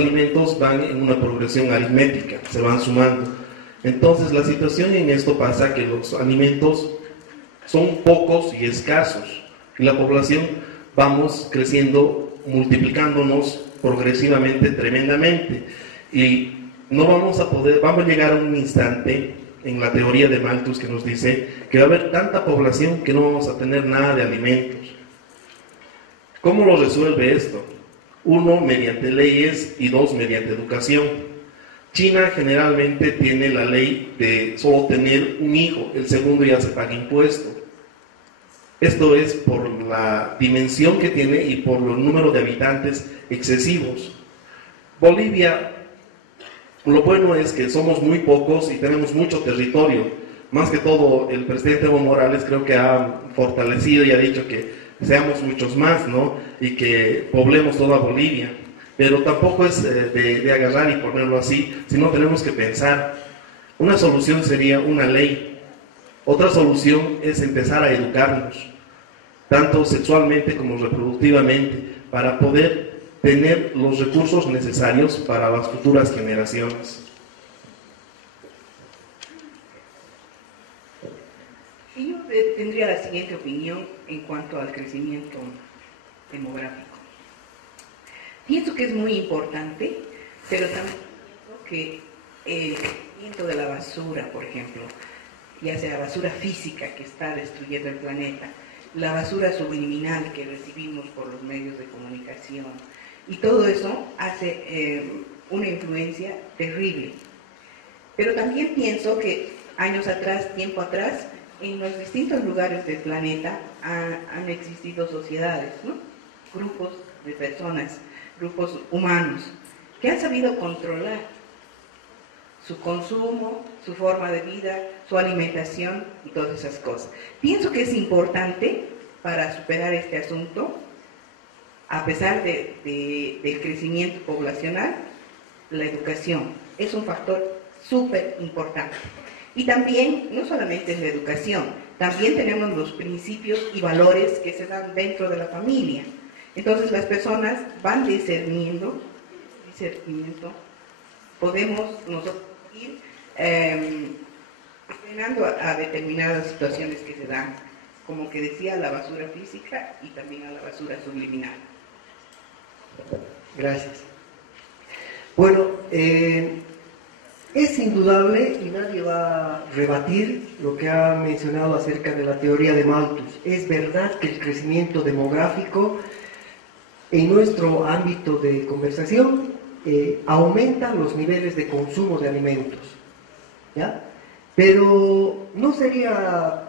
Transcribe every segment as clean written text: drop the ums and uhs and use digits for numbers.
alimentos van en una progresión aritmética, se van sumando. Entonces la situación en esto pasa que los alimentos son pocos y escasos, y la población vamos creciendo, multiplicándonos progresivamente, tremendamente, y no vamos a poder, vamos a llegar a un instante en la teoría de Malthus que nos dice que va a haber tanta población que no vamos a tener nada de alimentos. ¿Cómo lo resuelve esto? Uno, mediante leyes, y dos, mediante educación. China generalmente tiene la ley de solo tener un hijo, el segundo ya se paga impuesto. Esto es por la dimensión que tiene y por los números de habitantes excesivos. Bolivia, lo bueno es que somos muy pocos y tenemos mucho territorio. Más que todo, el presidente Evo Morales creo que ha fortalecido y ha dicho que seamos muchos más, ¿no? Y que poblemos toda Bolivia. Pero tampoco es de agarrar y ponerlo así, sino tenemos que pensar. Una solución sería una ley. Otra solución es empezar a educarnos, tanto sexualmente como reproductivamente, para poder tener los recursos necesarios para las futuras generaciones. Y yo tendría la siguiente opinión en cuanto al crecimiento demográfico. Pienso que es muy importante, pero también pienso que el crecimiento de la basura, por ejemplo, ya sea basura física que está destruyendo el planeta, la basura subliminal que recibimos por los medios de comunicación, y todo eso hace una influencia terrible. Pero también pienso que años atrás, tiempo atrás, en los distintos lugares del planeta han existido sociedades, ¿no? Grupos de personas, grupos humanos, que han sabido controlar su consumo, su forma de vida, su alimentación y todas esas cosas. Pienso que es importante para superar este asunto, a pesar del crecimiento poblacional, la educación es un factor súper importante. Y también, no solamente es la educación, también tenemos los principios y valores que se dan dentro de la familia. Entonces las personas van discerniendo, podemos nosotros ir frenando a determinadas situaciones que se dan, como que decía, la basura física y también a la basura subliminal. Gracias. Bueno, es indudable y nadie va a rebatir lo que ha mencionado acerca de la teoría de Malthus. Es verdad que el crecimiento demográfico en nuestro ámbito de conversación aumenta los niveles de consumo de alimentos, ¿ya? Pero no sería,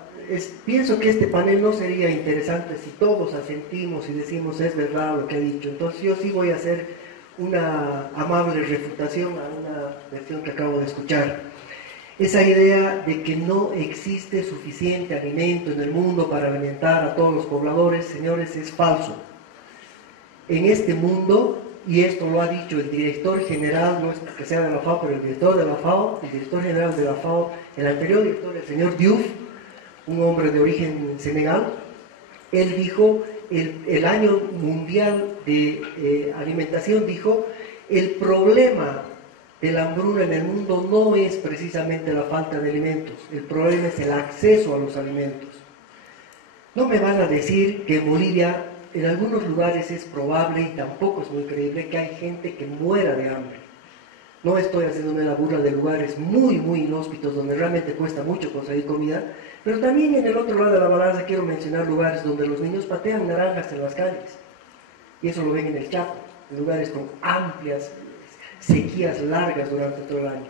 pienso que este panel no sería interesante si todos asentimos y decimos es verdad lo que ha dicho. Entonces yo sí voy a hacer una amable refutación a una versión que acabo de escuchar. Esa idea de que no existe suficiente alimento en el mundo para alimentar a todos los pobladores, señores, es falso. En este mundo, y esto lo ha dicho el director general, no es que sea de la FAO, pero el director de la FAO, el director general de la FAO, el anterior director, el señor Diouf, un hombre de origen senegal, él dijo, el año mundial de alimentación, dijo, el problema de la hambruna en el mundo no es precisamente la falta de alimentos, el problema es el acceso a los alimentos. No me van a decir que en Bolivia, en algunos lugares es probable, y tampoco es muy creíble, que hay gente que muera de hambre. No estoy haciéndome la burla de lugares muy, muy inhóspitos donde realmente cuesta mucho conseguir comida, pero también en el otro lado de la balanza quiero mencionar lugares donde los niños patean naranjas en las calles, y eso lo ven en el Chaco, en lugares con amplias sequías largas durante todo el año.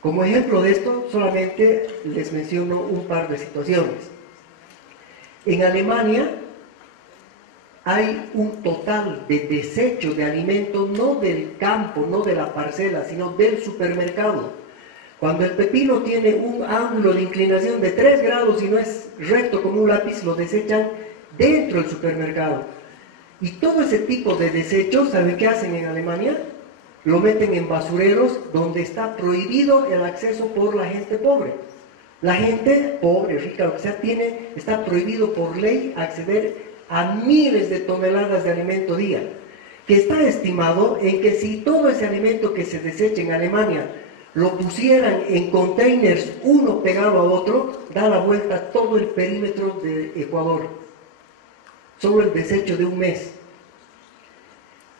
Como ejemplo de esto, solamente les menciono un par de situaciones. En Alemania hay un total de desecho de alimentos, no del campo, no de la parcela, sino del supermercado. Cuando el pepino tiene un ángulo de inclinación de 3 grados y no es recto como un lápiz, lo desechan dentro del supermercado. Y todo ese tipo de desechos, ¿saben qué hacen en Alemania? Lo meten en basureros donde está prohibido el acceso por la gente pobre. La gente pobre, rica, lo que sea, está prohibido por ley acceder a miles de toneladas de alimento día. que está estimado en que si todo ese alimento que se desecha en Alemania lo pusieran en containers uno pegado a otro, da la vuelta a todo el perímetro de Ecuador. Solo el desecho de un mes.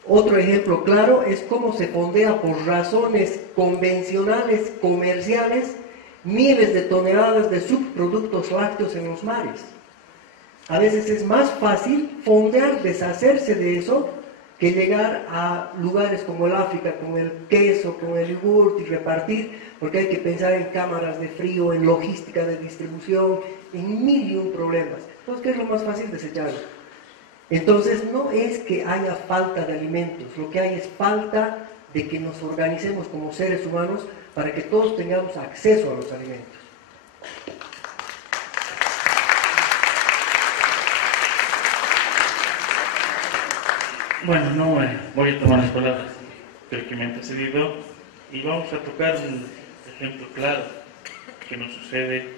Otro ejemplo claro es cómo se fondea por razones convencionales, comerciales, miles de toneladas de subproductos lácteos en los mares. A veces es más fácil fondear, deshacerse de eso, que llegar a lugares como el África con el queso, con el yogurt y repartir, porque hay que pensar en cámaras de frío, en logística de distribución, en mil y un problemas. Entonces, ¿qué es lo más fácil? Desecharlo. Entonces, no es que haya falta de alimentos, lo que hay es falta de que nos organicemos como seres humanos para que todos tengamos acceso a los alimentos. Bueno, no voy a tomar las palabras del que me ha antecedido y vamos a tocar un ejemplo claro que nos sucede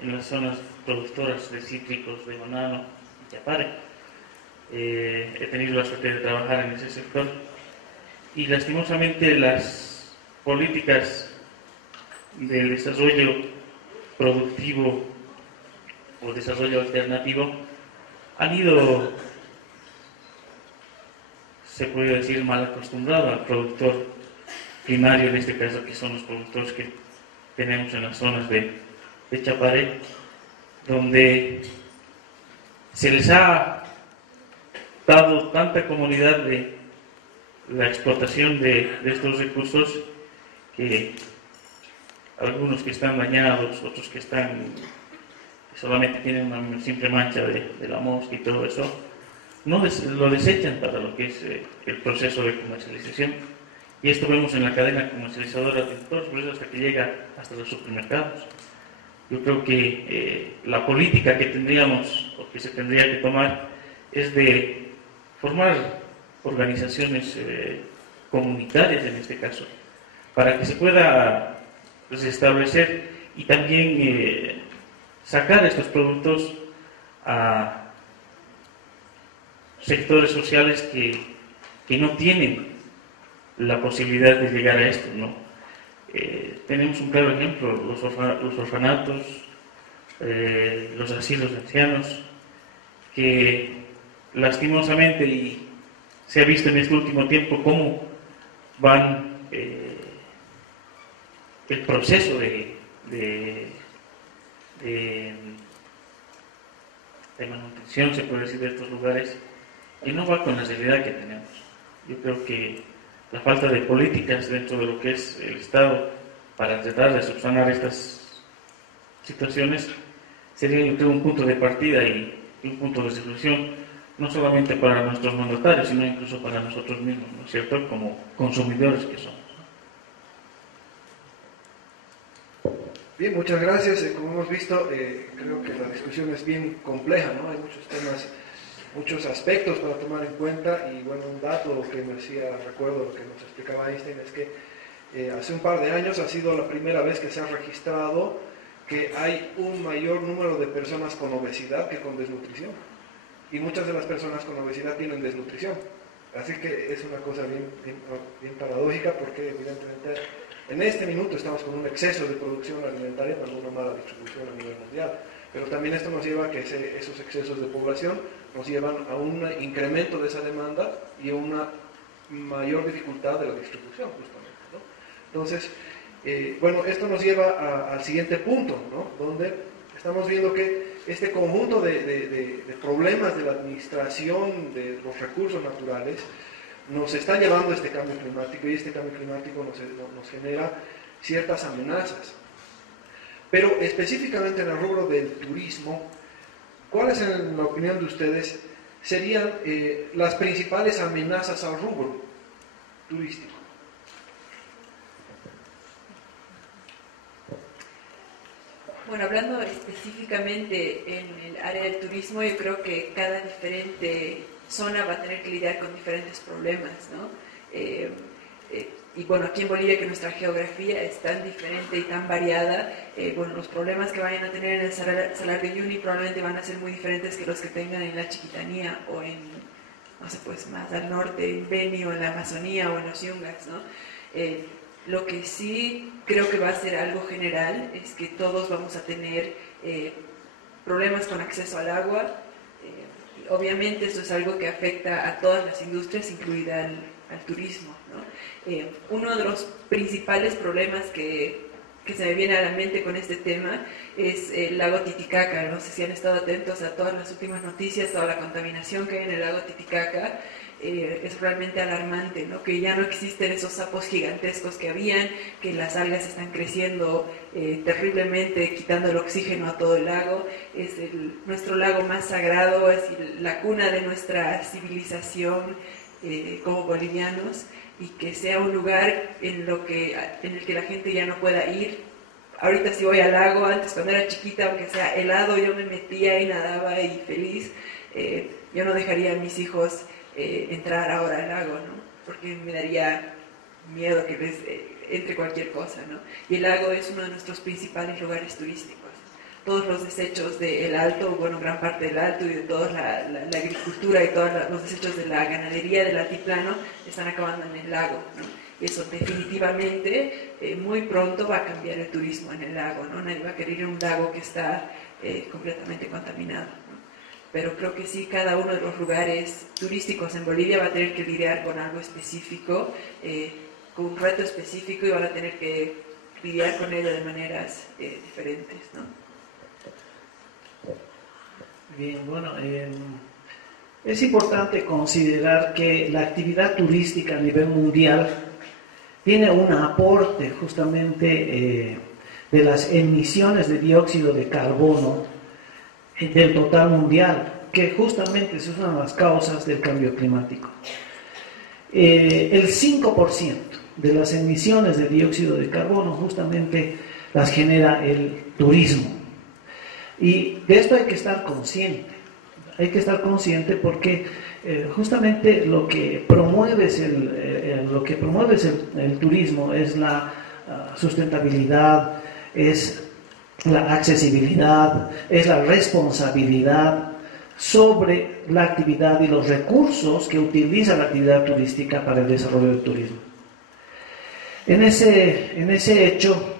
en las zonas productoras de cítricos, de banano y Chapare. He tenido la suerte de trabajar en ese sector y lastimosamente las políticas del desarrollo productivo o desarrollo alternativo han ido, se puede decir, mal acostumbrado al productor primario, en este caso que son los productores que tenemos en las zonas de Chapare, donde se les ha dado tanta comodidad de la explotación de estos recursos que algunos que están dañados, otros que solamente tienen una simple mancha de la mosca y todo eso, lo desechan para lo que es el proceso de comercialización. Y esto vemos en la cadena comercializadora de todos, por eso hasta que llega hasta los supermercados. Yo creo que la política que tendríamos o que se tendría que tomar es de formar organizaciones comunitarias en este caso, para que se pueda establecer y también sacar estos productos a sectores sociales que no tienen la posibilidad de llegar a esto, ¿no? Tenemos un claro ejemplo, los orfanatos, los asilos de ancianos, que lastimosamente, y se ha visto en este último tiempo cómo van el proceso de manutención, se puede decir, de estos lugares, y no va con la realidad que tenemos. Yo creo que la falta de políticas dentro de lo que es el Estado para tratar de subsanar estas situaciones sería, yo creo, un punto de partida y un punto de solución, no solamente para nuestros mandatarios, sino incluso para nosotros mismos, ¿no es cierto?, como consumidores que somos. Bien, muchas gracias. Como hemos visto, creo que la discusión es bien compleja, ¿no? Hay muchos temas, muchos aspectos para tomar en cuenta, y bueno, un dato que me hacía recuerdo lo que nos explicaba Einstein es que hace un par de años ha sido la primera vez que se ha registrado que hay un mayor número de personas con obesidad que con desnutrición, y muchas de las personas con obesidad tienen desnutrición, así que es una cosa bien paradójica, porque evidentemente en este minuto estamos con un exceso de producción alimentaria, con una mala distribución a nivel mundial, pero también esto nos lleva a que esos excesos de población nos llevan a un incremento de esa demanda y a una mayor dificultad de la distribución, justamente, ¿no? Entonces, bueno, esto nos lleva al siguiente punto, ¿no? Donde estamos viendo que este conjunto de problemas de la administración de los recursos naturales nos está llevando a este cambio climático, y este cambio climático nos genera ciertas amenazas. Pero específicamente en el rubro del turismo, ¿cuáles, en la opinión de ustedes, serían las principales amenazas al rubro turístico? Bueno, hablando específicamente en el área del turismo, yo creo que cada diferente zona va a tener que lidiar con diferentes problemas, ¿no? Y bueno, aquí en Bolivia, que nuestra geografía es tan diferente y tan variada, bueno, los problemas que vayan a tener en el Salar de Uyuni probablemente van a ser muy diferentes que los que tengan en la Chiquitanía o no sé, pues más al norte, en Beni o en la Amazonía o en los Yungas, ¿no? Lo que sí creo que va a ser algo general es que todos vamos a tener problemas con acceso al agua. Obviamente esto es algo que afecta a todas las industrias, incluida al turismo, ¿no? Uno de los principales problemas que se me viene a la mente con este tema es el lago Titicaca. No sé si han estado atentos a todas las últimas noticias, toda la contaminación que hay en el lago Titicaca. Es realmente alarmante, ¿no? Que ya no existen esos sapos gigantescos que habían, que las algas están creciendo terriblemente, quitando el oxígeno a todo el lago. Es nuestro lago más sagrado, es la cuna de nuestra civilización como bolivianos, y que sea un lugar en el que la gente ya no pueda ir. Ahorita si voy al lago, antes cuando era chiquita, aunque sea helado, yo me metía y nadaba y feliz. Yo no dejaría a mis hijos entrar ahora al lago, ¿no? Porque me daría miedo que les entre cualquier cosa, ¿no? Y el lago es uno de nuestros principales lugares turísticos. Todos los desechos del Alto, bueno, gran parte del Alto y de toda la agricultura y todos los desechos de la ganadería del altiplano están acabando en el lago, ¿no? Y eso definitivamente muy pronto va a cambiar el turismo en el lago, ¿no? Nadie va a querer ir a un lago que está completamente contaminado, ¿no? Pero creo que sí, cada uno de los lugares turísticos en Bolivia va a tener que lidiar con algo específico, con un reto específico, y van a tener que lidiar con ello de maneras diferentes, ¿no? Bien, bueno, es importante considerar que la actividad turística a nivel mundial tiene un aporte justamente de las emisiones de dióxido de carbono del total mundial, que justamente son una de las causas del cambio climático. El 5% de las emisiones de dióxido de carbono justamente las genera el turismo. Y de esto hay que estar consciente. Hay que estar consciente porque justamente lo que promueve el turismo es la sustentabilidad, es la accesibilidad, es la responsabilidad sobre la actividad y los recursos que utiliza la actividad turística para el desarrollo del turismo. En ese hecho,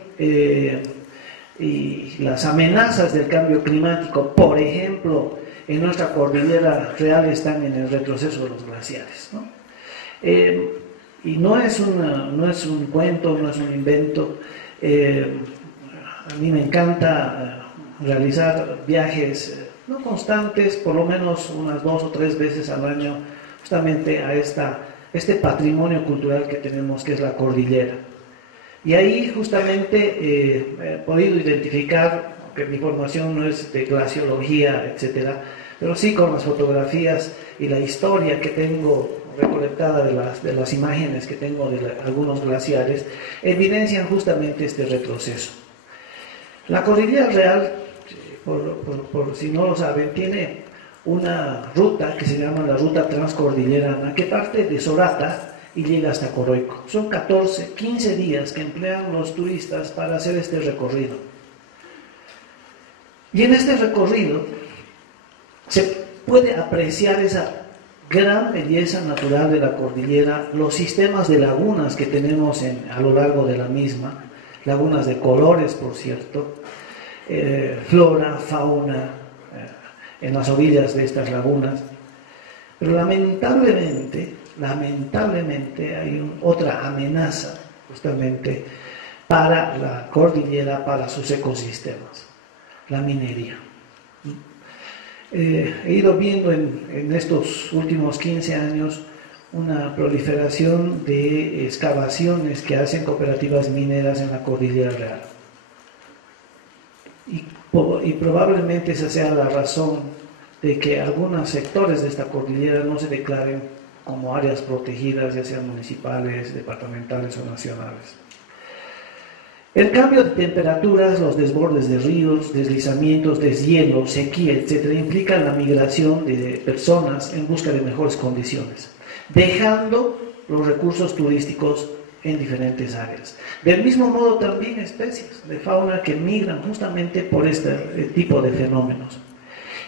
y las amenazas del cambio climático, por ejemplo, en nuestra cordillera real, están en el retroceso de los glaciares, ¿no? Y no es un cuento, no es un invento. A mí me encanta realizar viajes no constantes, por lo menos unas 2 o 3 veces al año, justamente a este patrimonio cultural que tenemos, que es la cordillera. Y ahí justamente he podido identificar, que mi formación no es de glaciología, etcétera, pero sí con las fotografías y la historia que tengo recolectada de las imágenes que tengo de algunos glaciares, evidencian justamente este retroceso. La cordillera real, por si no lo saben, tiene una ruta que se llama la ruta transcordillerana, que parte de Sorata y llega hasta Coroico. Son 15 días que emplean los turistas para hacer este recorrido. Y en este recorrido se puede apreciar esa gran belleza natural de la cordillera, los sistemas de lagunas que tenemos a lo largo de la misma, lagunas de colores, por cierto, flora, fauna en las orillas de estas lagunas. Pero lamentablemente hay otra amenaza justamente para la cordillera, para sus ecosistemas: la minería. He ido viendo en estos últimos 15 años una proliferación de excavaciones que hacen cooperativas mineras en la cordillera real. Y probablemente esa sea la razón de que algunos sectores de esta cordillera no se declaren como áreas protegidas, ya sean municipales, departamentales o nacionales. El cambio de temperaturas, los desbordes de ríos, deslizamientos, deshielo, sequía, etc., implican la migración de personas en busca de mejores condiciones, dejando los recursos turísticos en diferentes áreas. Del mismo modo, también especies de fauna que migran justamente por este tipo de fenómenos.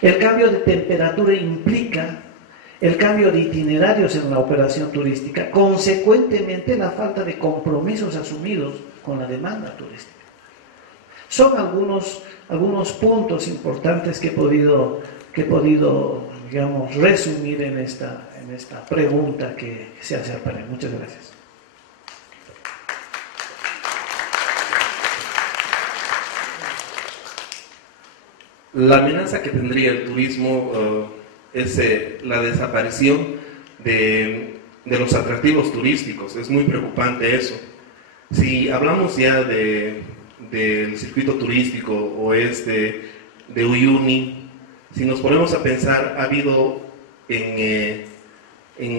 El cambio de temperatura implica el cambio de itinerarios en la operación turística, consecuentemente la falta de compromisos asumidos con la demanda turística. Son algunos puntos importantes que he podido digamos, resumir en esta pregunta que se hace al panel. Muchas gracias. La amenaza que tendría el turismo es la desaparición de los atractivos turísticos. Es muy preocupante eso. Si hablamos ya del circuito turístico oeste, de Uyuni, si nos ponemos a pensar, ha habido en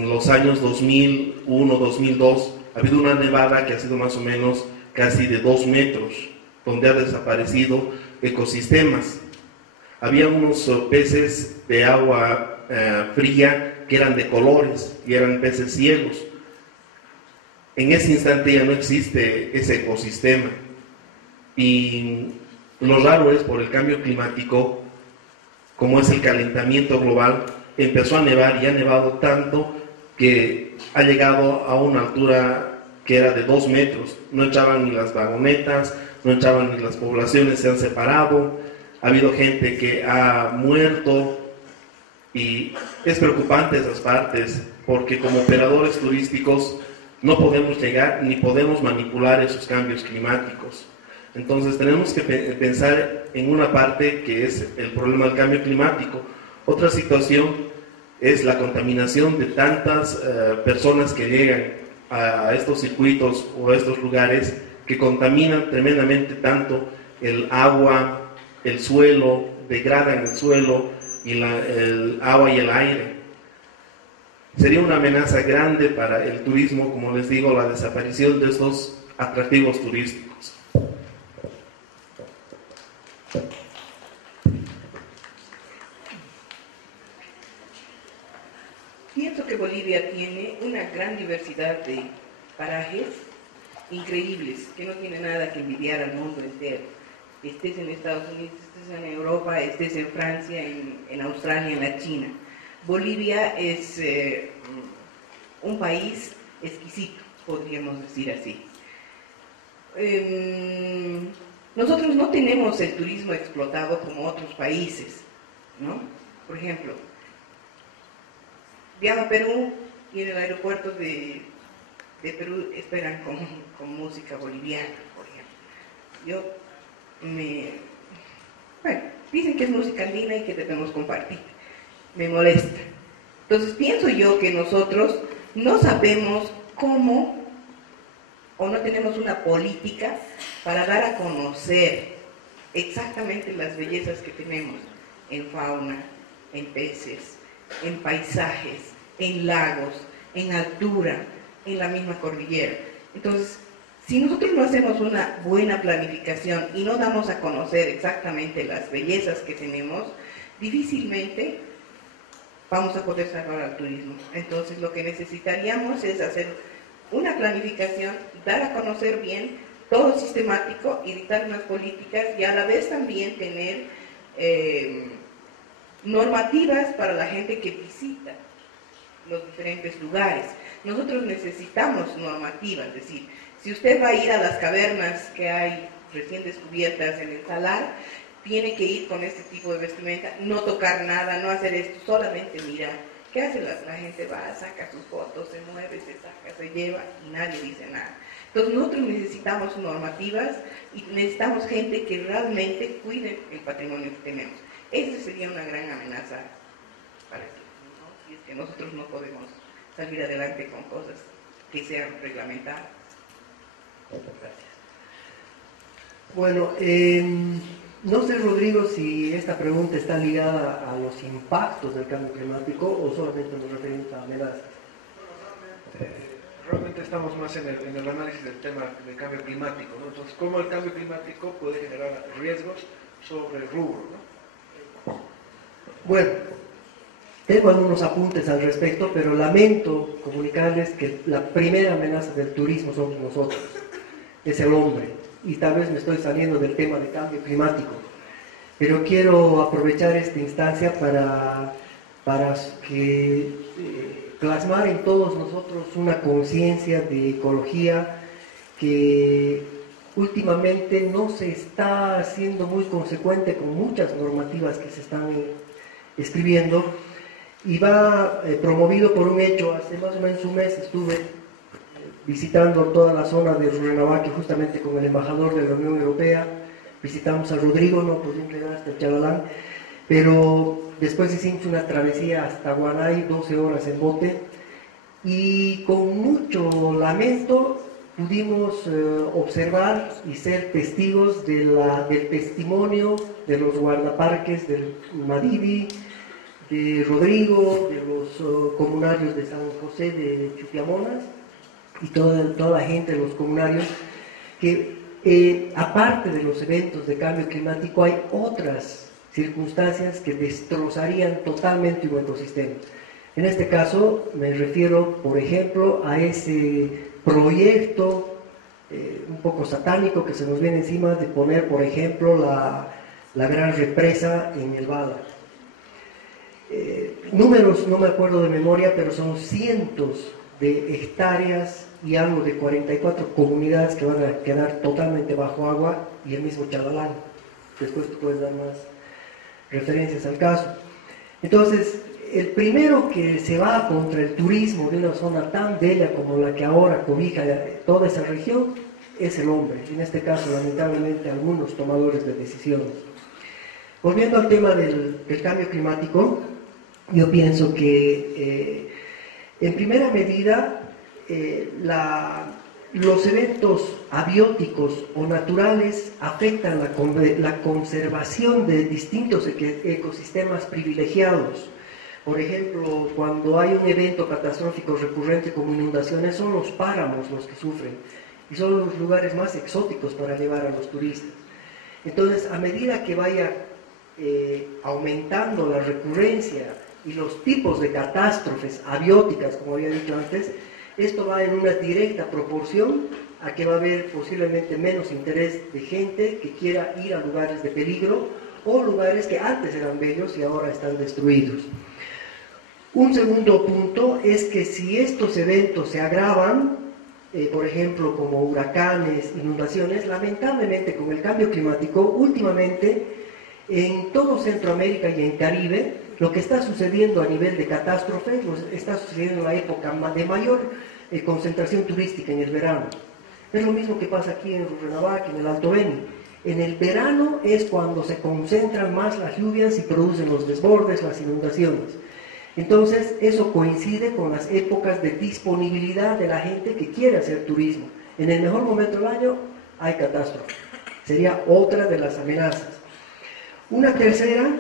los años 2001, 2002, ha habido una nevada que ha sido más o menos casi de 2 metros, donde ha desaparecido ecosistemas. Había unos peces de agua fría que eran de colores y eran peces ciegos. En ese instante ya no existe ese ecosistema. Y lo raro es, por el cambio climático, como es el calentamiento global, empezó a nevar y ha nevado tanto que ha llegado a una altura que era de 2 metros. No echaban ni las vagonetas, no echaban ni las poblaciones, se han separado. Ha habido gente que ha muerto y es preocupante esas partes porque como operadores turísticos no podemos llegar ni podemos manipular esos cambios climáticos. Entonces tenemos que pensar en una parte que es el problema del cambio climático. Otra situación es la contaminación de tantas personas que llegan a estos circuitos o a estos lugares que contaminan tremendamente tanto el agua, el suelo, degradan el suelo y el agua y el aire. Sería una amenaza grande para el turismo, como les digo, la desaparición de estos atractivos turísticos. Pienso que Bolivia tiene una gran diversidad de parajes increíbles, que no tiene nada que envidiar al mundo entero. Estés en Estados Unidos, estés en Europa, estés en Francia, en Australia, en la China. Bolivia es un país exquisito, podríamos decir así. Nosotros no tenemos el turismo explotado como otros países, ¿no? Por ejemplo, viajo a Perú y en el aeropuerto de Perú esperan con música boliviana, por ejemplo. Bueno, dicen que es música andina y que debemos compartir. Me molesta. Entonces pienso yo que nosotros no sabemos cómo o no tenemos una política para dar a conocer exactamente las bellezas que tenemos en fauna, en peces, en paisajes, en lagos, en altura, en la misma cordillera. Entonces, si nosotros no hacemos una buena planificación y no damos a conocer exactamente las bellezas que tenemos, difícilmente vamos a poder salvar al turismo. Entonces, lo que necesitaríamos es hacer una planificación, dar a conocer bien, todo sistemático, y dictar unas políticas y a la vez también tener normativas para la gente que visita los diferentes lugares. Nosotros necesitamos normativas, es decir, si usted va a ir a las cavernas que hay recién descubiertas en el Salar, tiene que ir con este tipo de vestimenta, no tocar nada, no hacer esto, solamente mirar. ¿Qué hace la gente? Va, saca sus fotos, se mueve, se saca, se lleva y nadie dice nada. Entonces nosotros necesitamos normativas y necesitamos gente que realmente cuide el patrimonio que tenemos. Esa sería una gran amenaza para que, ¿no? Si es que nosotros no podemos salir adelante con cosas que sean reglamentadas. Gracias. Bueno, no sé, Rodrigo, si esta pregunta está ligada a los impactos del cambio climático o solamente nos referimos a amenazas. Realmente estamos más en el análisis del tema del cambio climático, ¿no? Entonces, ¿cómo el cambio climático puede generar riesgos sobre el rubro, ¿no? Bueno, tengo algunos apuntes al respecto, pero lamento comunicarles que la primera amenaza del turismo somos nosotros, es el hombre. Y tal vez me estoy saliendo del tema de cambio climático, pero quiero aprovechar esta instancia para para que plasmar en todos nosotros una conciencia de ecología que últimamente no se está haciendo muy consecuente con muchas normativas que se están escribiendo, y va promovido por un hecho. Hace más o menos un mes estuve visitando toda la zona de Rurrenabaque justamente con el embajador de la Unión Europea. Visitamos a Rodrigo, no pudimos llegar hasta el Chalalán, pero después hicimos una travesía hasta Guanay, 12 horas en bote, y con mucho lamento pudimos observar y ser testigos del testimonio de los guardaparques del Madidi, de Rodrigo, de los comunarios de San José de Chuquiamonas y toda la gente de los comunarios, que aparte de los eventos de cambio climático hay otras circunstancias que destrozarían totalmente un ecosistema. En este caso me refiero, por ejemplo, a ese proyecto un poco satánico que se nos viene encima de poner, por ejemplo, la gran represa en el Bala. Números no me acuerdo de memoria, pero son cientos de hectáreas y algo de 44 comunidades que van a quedar totalmente bajo agua, y el mismo Chalalán. Después tú puedes dar más referencias al caso. Entonces, el primero que se va contra el turismo de una zona tan bella como la que ahora cobija toda esa región es el hombre, en este caso lamentablemente algunos tomadores de decisiones. Volviendo al tema del cambio climático, yo pienso que en primera medida los eventos abióticos o naturales afectan la conservación de distintos ecosistemas privilegiados. Por ejemplo, cuando hay un evento catastrófico recurrente como inundaciones, son los páramos los que sufren y son los lugares más exóticos para llevar a los turistas. Entonces, a medida que vaya aumentando la recurrencia y los tipos de catástrofes abióticas, como había dicho antes, esto va en una directa proporción a que va a haber posiblemente menos interés de gente que quiera ir a lugares de peligro o lugares que antes eran bellos y ahora están destruidos. Un segundo punto es que si estos eventos se agravan, por ejemplo como huracanes, inundaciones, lamentablemente con el cambio climático, últimamente en todo Centroamérica y en Caribe, lo que está sucediendo a nivel de catástrofe está sucediendo en la época de mayor concentración turística, en el verano. Es lo mismo que pasa aquí en Rurrenabaque, en el Alto Beni. En el verano es cuando se concentran más las lluvias y producen los desbordes, las inundaciones. Entonces, eso coincide con las épocas de disponibilidad de la gente que quiere hacer turismo. En el mejor momento del año hay catástrofe. Sería otra de las amenazas. Una tercera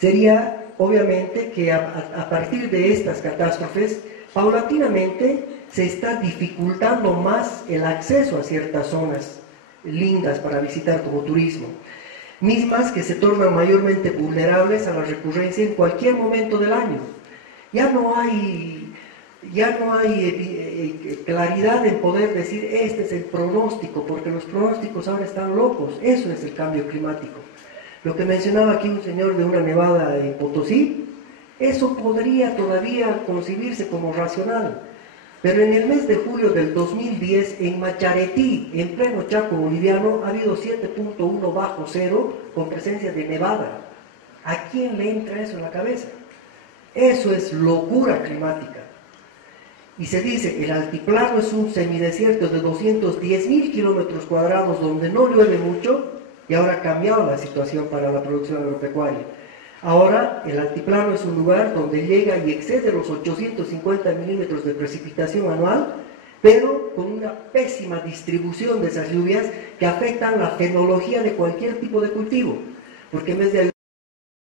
sería, obviamente, que a partir de estas catástrofes, paulatinamente se está dificultando más el acceso a ciertas zonas lindas para visitar como turismo, mismas que se tornan mayormente vulnerables a la recurrencia en cualquier momento del año. Ya no hay claridad en poder decir este es el pronóstico, porque los pronósticos ahora están locos. Eso es el cambio climático. Lo que mencionaba aquí un señor de una nevada en Potosí, eso podría todavía concebirse como racional. Pero en el mes de julio del 2010, en Macharetí, en pleno Chaco boliviano, ha habido 7.1 bajo cero con presencia de nevada. ¿A quién le entra eso en la cabeza? Eso es locura climática. Y se dice, el altiplano es un semidesierto de 210.000 kilómetros cuadrados donde no llueve mucho, y ahora ha cambiado la situación para la producción agropecuaria. Ahora el altiplano es un lugar donde llega y excede los 850 milímetros de precipitación anual, pero con una pésima distribución de esas lluvias que afectan la fenología de cualquier tipo de cultivo, porque en vez de